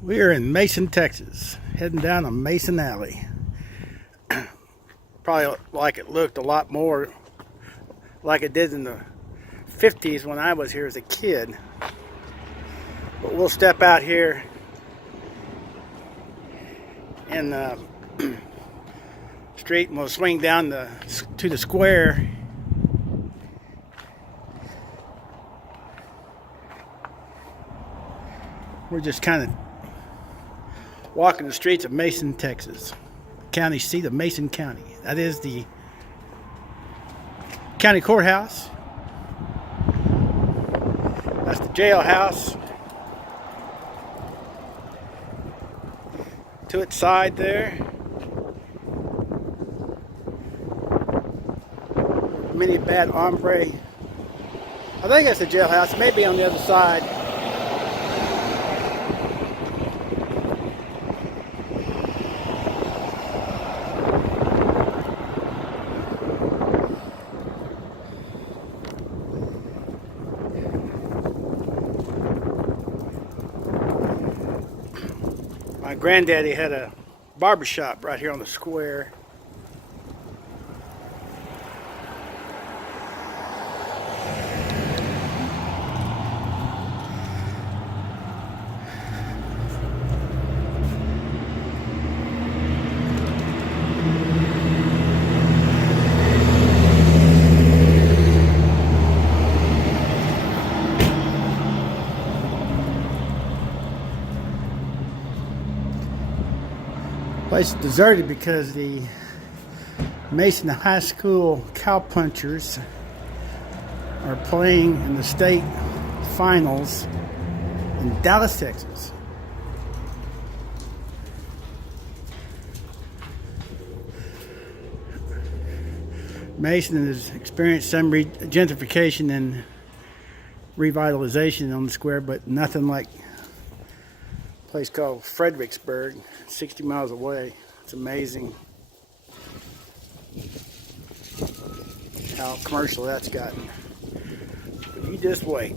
We are in Mason, Texas, heading down a Mason Alley. Probably like it looked a lot more like it did in the 50s when I was here as a kid. But we'll step out here in the street and we'll swing down to the square. We're just kind of walking the streets of Mason, Texas, county seat of Mason County. That is the county courthouse. That's the jailhouse. To its side there, mini bad hombre. I think that's the jailhouse. It may be on the other side. My granddaddy had a barber shop right here on the square. Place is deserted because the Mason High School Cowpunchers are playing in the state finals in Dallas, Texas. Mason has experienced some gentrification and revitalization on the square, but nothing like a place called Fredericksburg, 60 miles away. It's amazing how commercial that's gotten. But you just wait.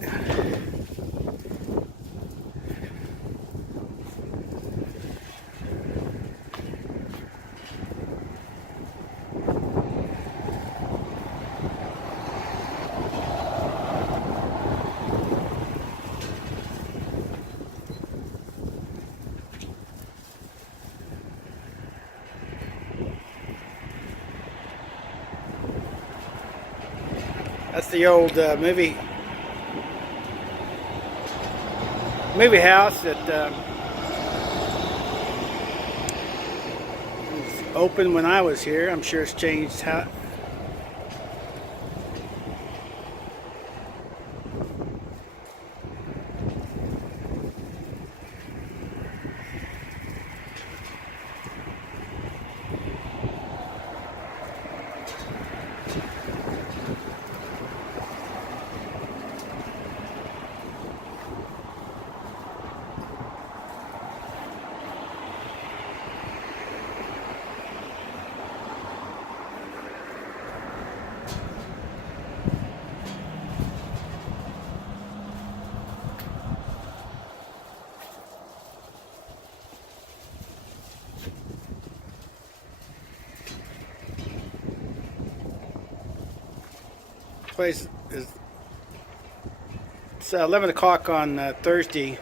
That's the old movie house that was open when I was here. I'm sure it's changed how. Place is it's 11 o'clock on Thursday,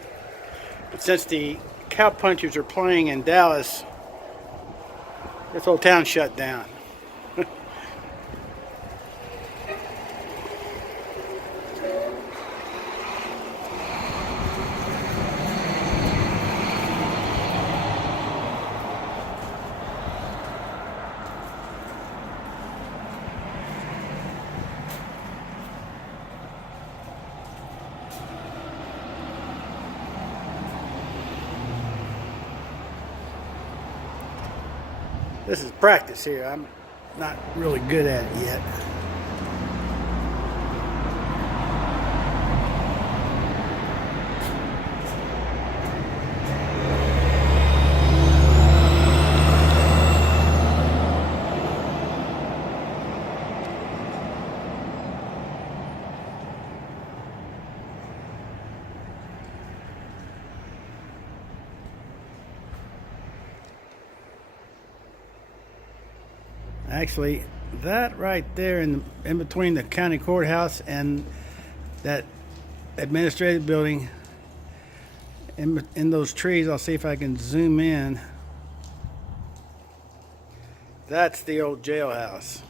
but since the Cowpunchers are playing in Dallas, this whole town shut down. This is practice here. I'm not really good at it yet. Actually, that right there in between the county courthouse and that administrative building, in those trees, I'll see if I can zoom in. That's the old jailhouse.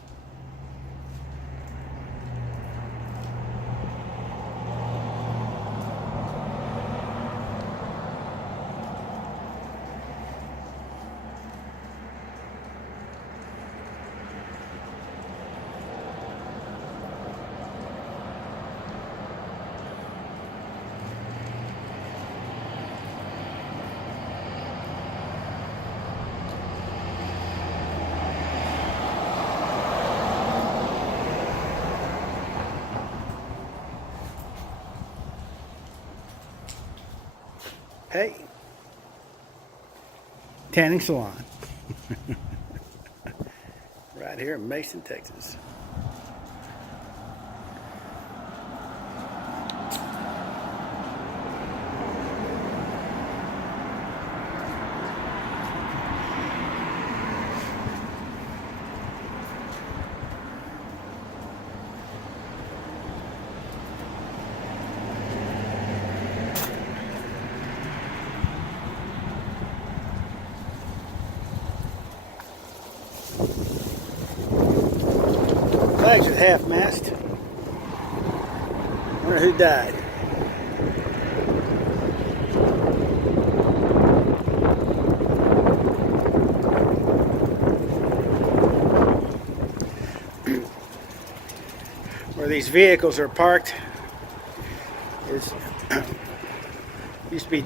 Hey, tanning salon. Right here in Mason, Texas. Flags at half-mast. Wonder who died. Where these vehicles are parked is used to be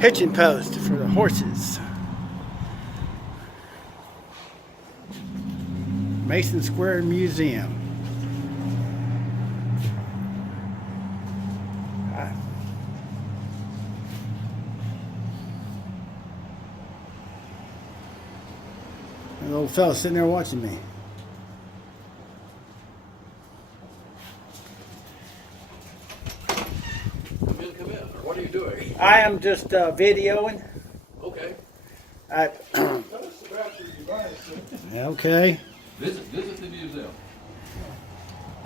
hitching post for the horses. Mason Square Museum. An old fella sitting there watching me. Come in. What are you doing? I am just videoing. Okay. Okay. Visit the museum.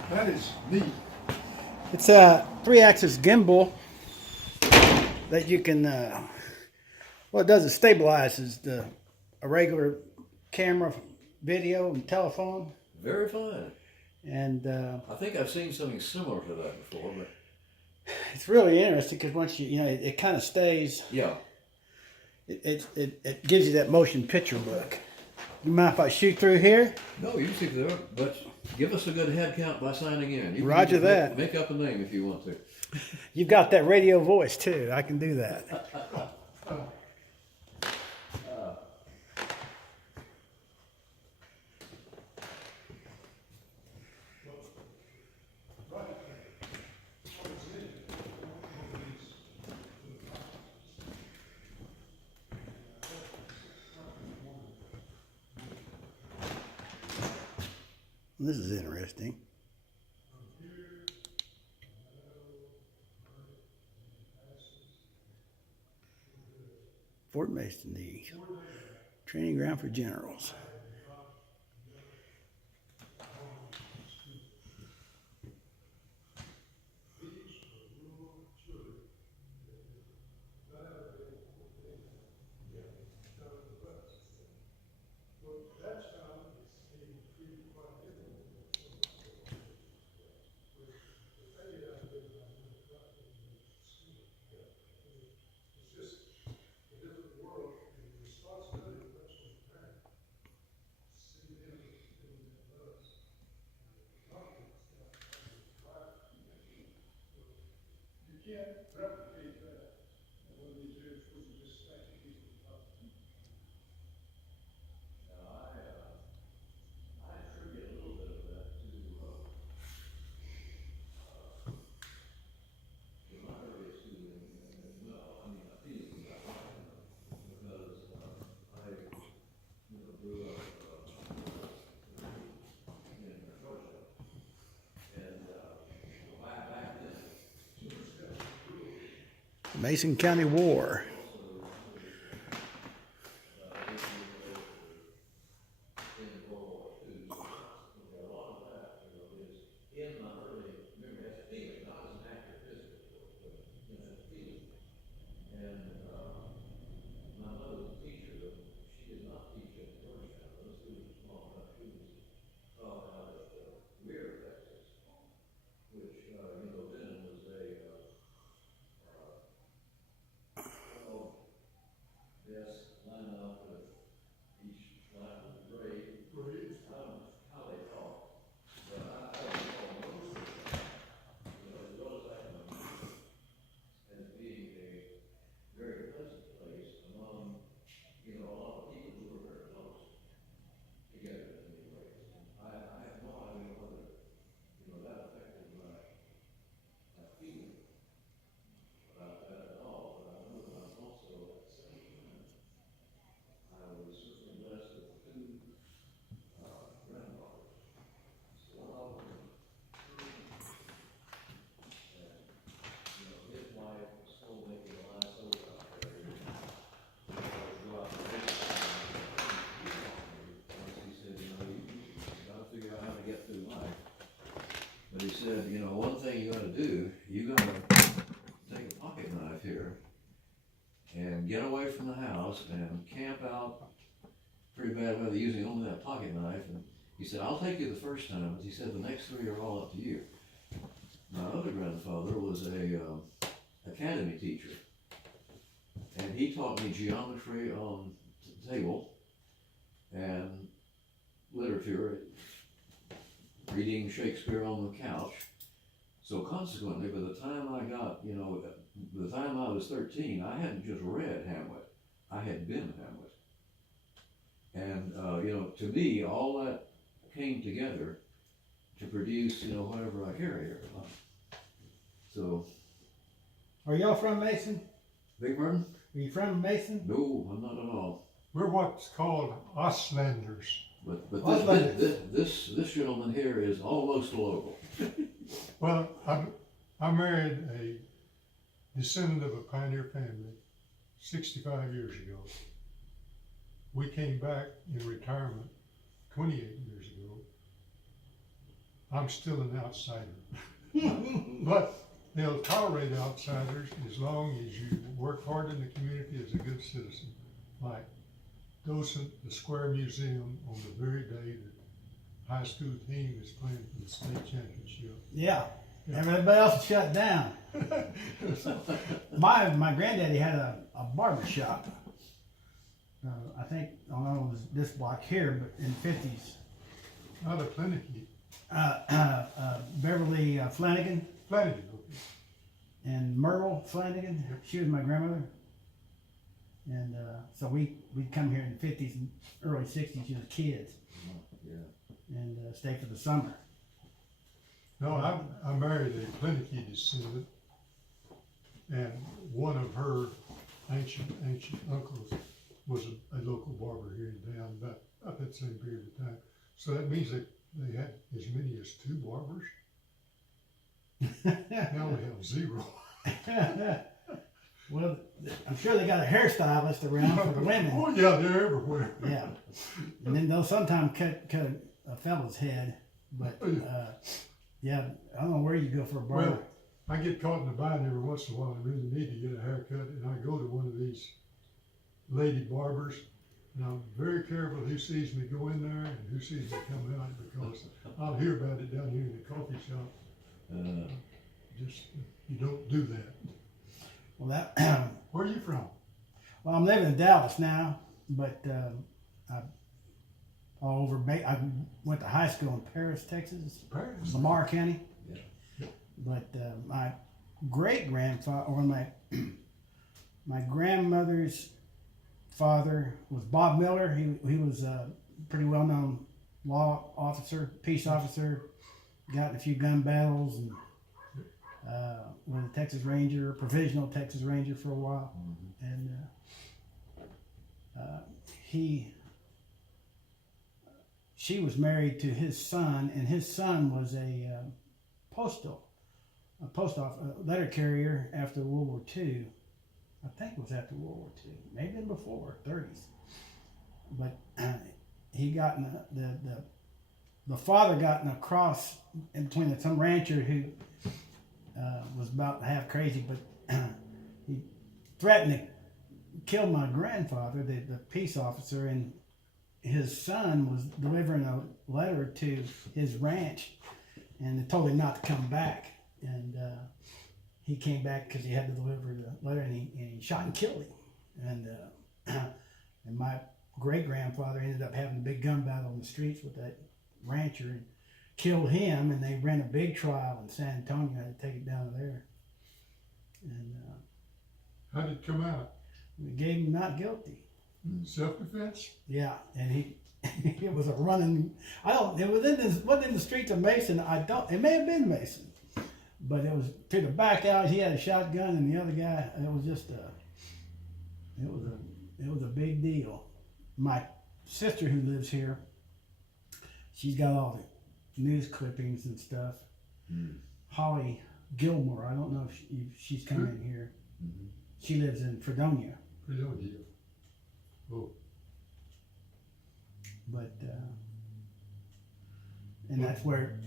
That is neat. It's a 3-axis gimbal that you can. What it does is stabilizes a regular camera, video, and telephone. Very fine. And I think I've seen something similar to that before, but it's really interesting because once it kind of stays. yeah. It gives you that motion picture look. You mind if I shoot through here? No, you see there, but give us a good head count by signing in. You Roger can that. Make up a name if you want to. You've got that radio voice too. I can do that. This is interesting. Fort Mason, the training ground for generals. Mason County War. said, you know, one thing you gotta do, you gotta take a pocket knife here and get away from the house and camp out pretty bad weather using only that pocket knife. And he said, I'll take you the first time, but he said, the next three are all up to you. My other grandfather was a academy teacher, and he taught me geometry on the table and literature, reading Shakespeare on the couch. So consequently, by the time I got, you know, by the time I was 13, I hadn't just read Hamlet, I had been Hamlet. And, you know, to me, all that came together to produce, you know, whatever I carry here. So. Are y'all from Mason? Big Burn? Are you from Mason? No, I'm not at all. We're what's called Auslanders. But Auslanders. this gentleman here is almost a local. Well, I married a descendant of a pioneer family 65 years ago. We came back in retirement 28 years ago. I'm still an outsider. But they'll tolerate outsiders as long as you work hard in the community as a good citizen. Like docent the Square Museum on the very day that high school team is playing for the state championship. Yeah. Everybody else shut down. My granddaddy had a barber shop. I think, I don't know, it was this block here, but in the 50s. Not a clinicy. Beverly Flanagan Flanagan, okay. and Myrtle Flanagan. She was my grandmother. And so we'd come here in the 50s and early 60s as kids. Yeah. And stay for the summer. No, I married a clinicy descendant, and one of her ancient uncles was a local barber here in town about that same period of time. So that means that they had as many as 2 barbers. Now we have 0. Well, I'm sure they got a hairstylist around for the women. Oh yeah, they're everywhere. Yeah. And then they'll sometimes cut a fella's head. But yeah, I don't know where you go for a barber. Well, I get caught in the bind every once in a while. I really need to get a haircut, and I go to one of these lady barbers, and I'm very careful who sees me go in there and who sees me come out, because I'll hear about it down here in the coffee shop. Just, you don't do that. Well, that. Where are you from? Well, I'm living in Dallas now, but I went to high school in Paris, Texas, Paris. Lamar County. Yeah. But my great grandfather, or my grandmother's father was Bob Miller. He was a pretty well known law officer, peace officer. Got in a few gun battles and was a Texas Ranger, provisional Texas Ranger for a while, and she was married to his son, and his son was a post office letter carrier after World War II. I think it was after World War II, maybe even before, 30s. But he got in the father got in a cross in between some rancher who was about half crazy, but he threatened to kill my grandfather, the peace officer, and his son was delivering a letter to his ranch, and they told him not to come back. And he came back because he had to deliver the letter, and he shot and killed him. And my great grandfather ended up having a big gun battle in the streets with that rancher and killed him. And they ran a big trial in San Antonio. Had to take it down to there. And How did it come out? we gave him not guilty. Self-defense? Yeah, and it was a running. It wasn't in the streets of Mason. It may have been Mason, but it was to the back alley. He had a shotgun, and the other guy. It was just it was a big deal. My sister, who lives here, she's got all the news clippings and stuff. Holly Gilmore. I don't know if she's come in here. She lives in Fredonia. Fredonia. Oh. But and that's where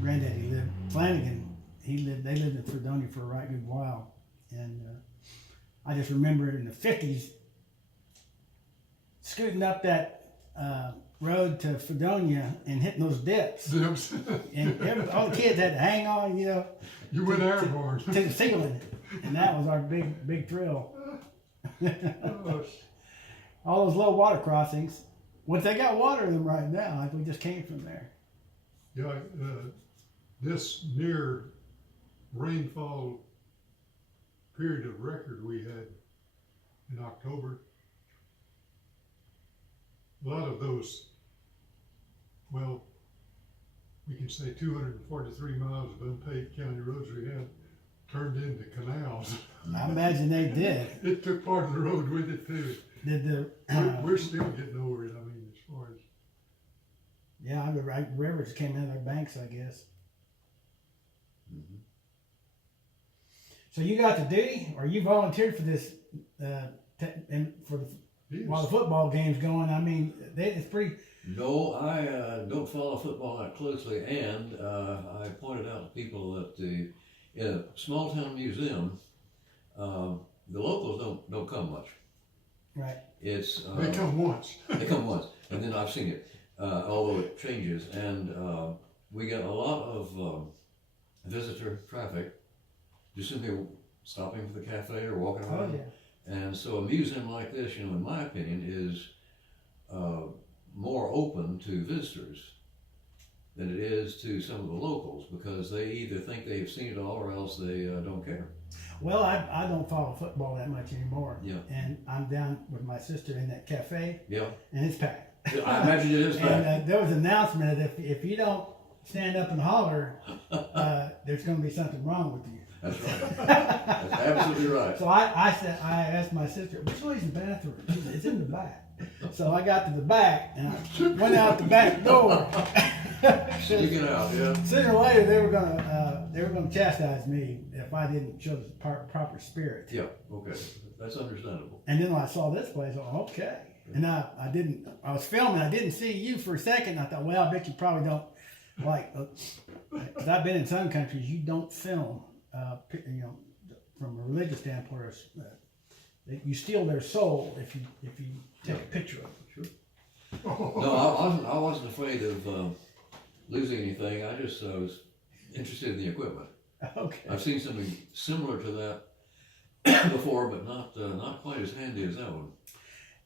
granddaddy lived, Flanagan, they lived in Fredonia for a right good while. And I just remember in the 50s, scooting up that road to Fredonia and hitting those dips. And all the kids had to hang on, you know, You went airborne. to the ceiling. And that was our big thrill. Oh, All those low water crossings. Once they got water in them right now, like we just came from there. yeah, this near rainfall period of record we had in October, a lot of those, well, we can say 243 miles of unpaved county roads we had turned into canals. I imagine they did. It took part of the road with it too. Did the We're still getting over it, I mean, as far as. yeah, the right rivers came out of their banks, I guess. Mhm. So you got the duty, or you volunteered for this, and for the Yes. while the football game's going? I mean, it's pretty. No, I don't follow football that closely, and I pointed out to people that in a small town museum, the locals don't come much. Right. It's They come once. they come once, and then I've seen it, although it changes, and we get a lot of visitor traffic just in there stopping for the cafe or walking Oh around. yeah. And so a museum like this, you know, in my opinion, is more open to visitors than it is to some of the locals, because they either think they've seen it all or else they don't care. Well, I don't follow football that much anymore. Yeah. And I'm down with my sister in that cafe, Yeah, and it's packed. I imagine it is And bad. there was an announcement that if you don't stand up and holler, there's going to be something wrong with you. That's right. That's absolutely right. So I asked my sister, which way's the bathroom? She said, it's in the back. So I got to the back and I went out the back door. So you get out, yeah. Sooner or later they were gonna chastise me if I didn't show the proper spirit. Yeah, okay. That's understandable. And then when I saw this place, I thought, okay. And I was filming, I didn't see you for a second. I thought, well, I bet you probably don't like, because I've been in some countries, you don't film, you know, from a religious standpoint, you steal their soul if you take a picture of them. Sure. No, I wasn't afraid of losing anything. I just was interested in the equipment. Okay. I've seen something similar to that before, but not quite as handy as that one.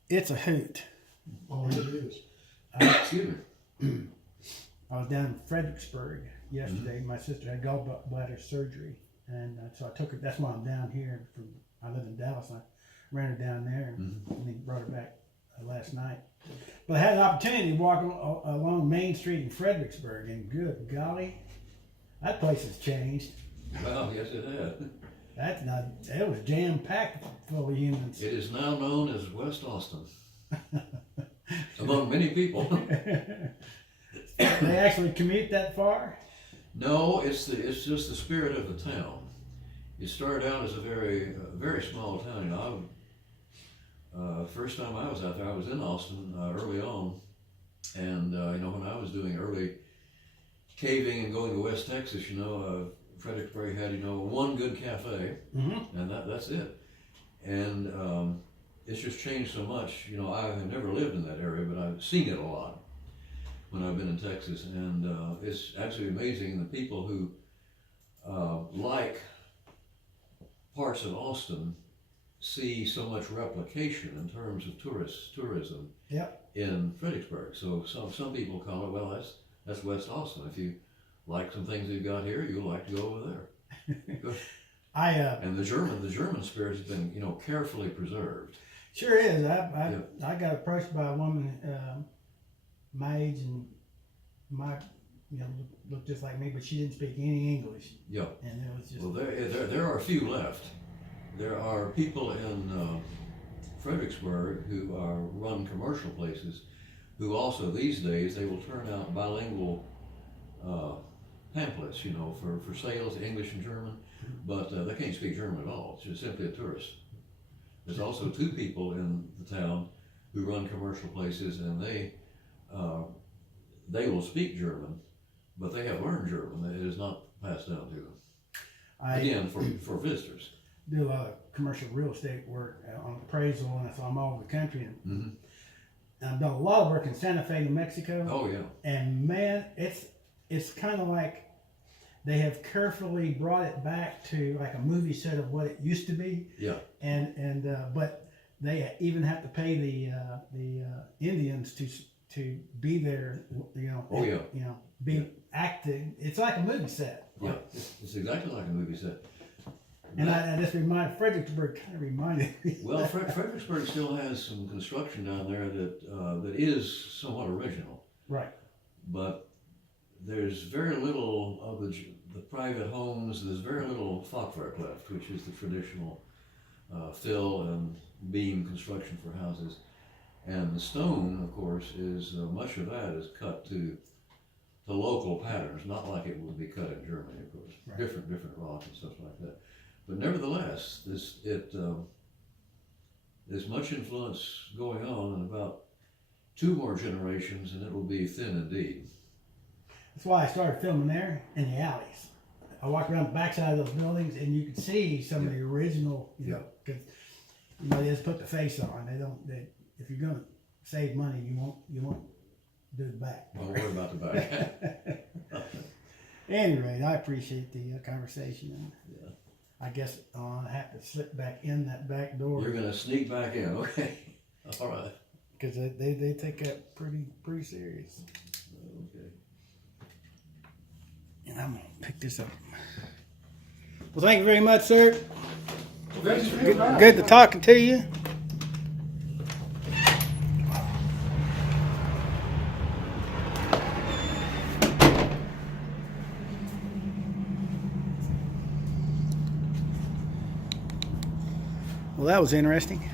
It's a hoot. Oh, it is. Excuse me. I was down in Fredericksburg yesterday. My sister had gallbladder surgery, and so I took her. That's why I'm down here. I live in Dallas. I ran her down there, and then brought her back last night. But I had an opportunity to walk along Main Street in Fredericksburg, and good golly, that place has changed. Well, yes, it had. That's not. It was jam packed full of humans. It is now known as West Austin, among many people. They actually commute that far? No, it's just the spirit of the town. It started out as a very small town. You know, first time I was out there, I was in Austin early on, and you know, when I was doing early caving and going to West Texas, you know, Fredericksburg had, you know, one good cafe, and that's it. And it's just changed so much. You know, I have never lived in that area, but I've seen it a lot when I've been in Texas, and it's actually amazing the people who like parts of Austin see so much replication in terms of tourism Yep. in Fredericksburg. So some people call it, well, that's West Austin. If you like some things they've got here, you'll like to go over there. Good. And the German spirit has been, you know, carefully preserved. Sure is. I got approached by a woman my age and you know, looked just like me, but she didn't speak any English. Yeah. And it was just. Well, there are a few left. There are people in Fredericksburg who run commercial places, who also these days they will turn out bilingual pamphlets, you know, for sales, English and German, but they can't speak German at all. It's just simply a tourist. There's also two people in the town who run commercial places, and they will speak German, but they have learned German. It is not passed down to them. I Again, for visitors. do a lot of commercial real estate work on appraisal, and so I'm all over the country. Mm-hmm. And I've done a lot of work in Santa Fe, New Mexico. Oh yeah. And man, it's kind of like they have carefully brought it back to like a movie set of what it used to be. Yeah. But they even have to pay the Indians to be there. You know. Oh yeah. You know, be acting. It's like a movie set. Yeah. It's exactly like a movie set. And I just Fredericksburg kind of reminded me. Well, Fredericksburg still has some construction down there that is somewhat original, Right. but there's very little of the private homes. There's very little Fachwerk left, which is the traditional fill and beam construction for houses. And the stone, of course, is much of that is cut to local patterns, not like it would be cut in Germany, of course. Right. Different rock and stuff like that. But nevertheless, there's much influence going on, and about 2 more generations, and it will be thin indeed. That's why I started filming there in the alleys. I walked around the backside of those buildings, and you could see some of the original. You know, because they just put the face on. If you're gonna save money, you won't do the back. Don't worry about the back. Anyway, I appreciate the conversation. And Yeah. I guess I have to slip back in that back door. You're gonna sneak back in, okay? All right. Because they take that pretty serious. Okay. And I'm gonna pick this up. Well, thank you very much, sir. Good to talking to you. Well, that was interesting.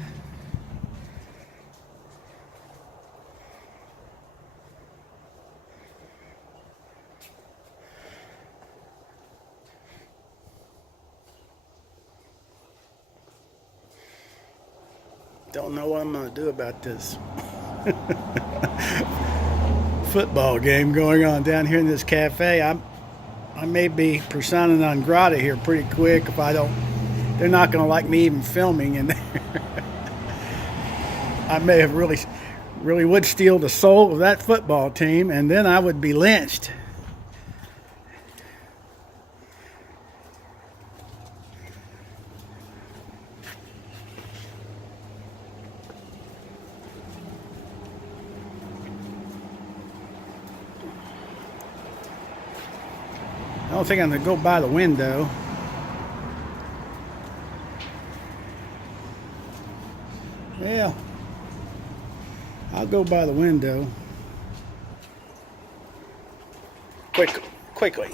Don't know what I'm going to do about this football game going on down here in this cafe. I may be persona non grata here pretty quick if I don't. They're not going to like me even filming in there. I may have really would steal the soul of that football team, and then I would be lynched. I don't think I'm going to go by the window. Well, I'll go by the window quickly.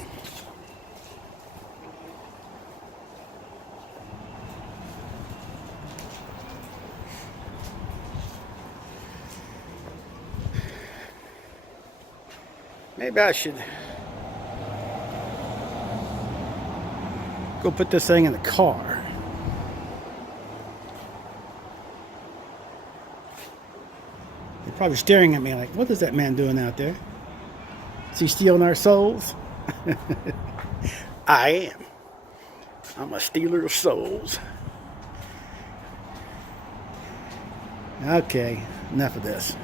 Maybe I should go put this thing in the car. They're probably staring at me like, what is that man doing out there? Is he stealing our souls? I am. I'm a stealer of souls. Okay, enough of this.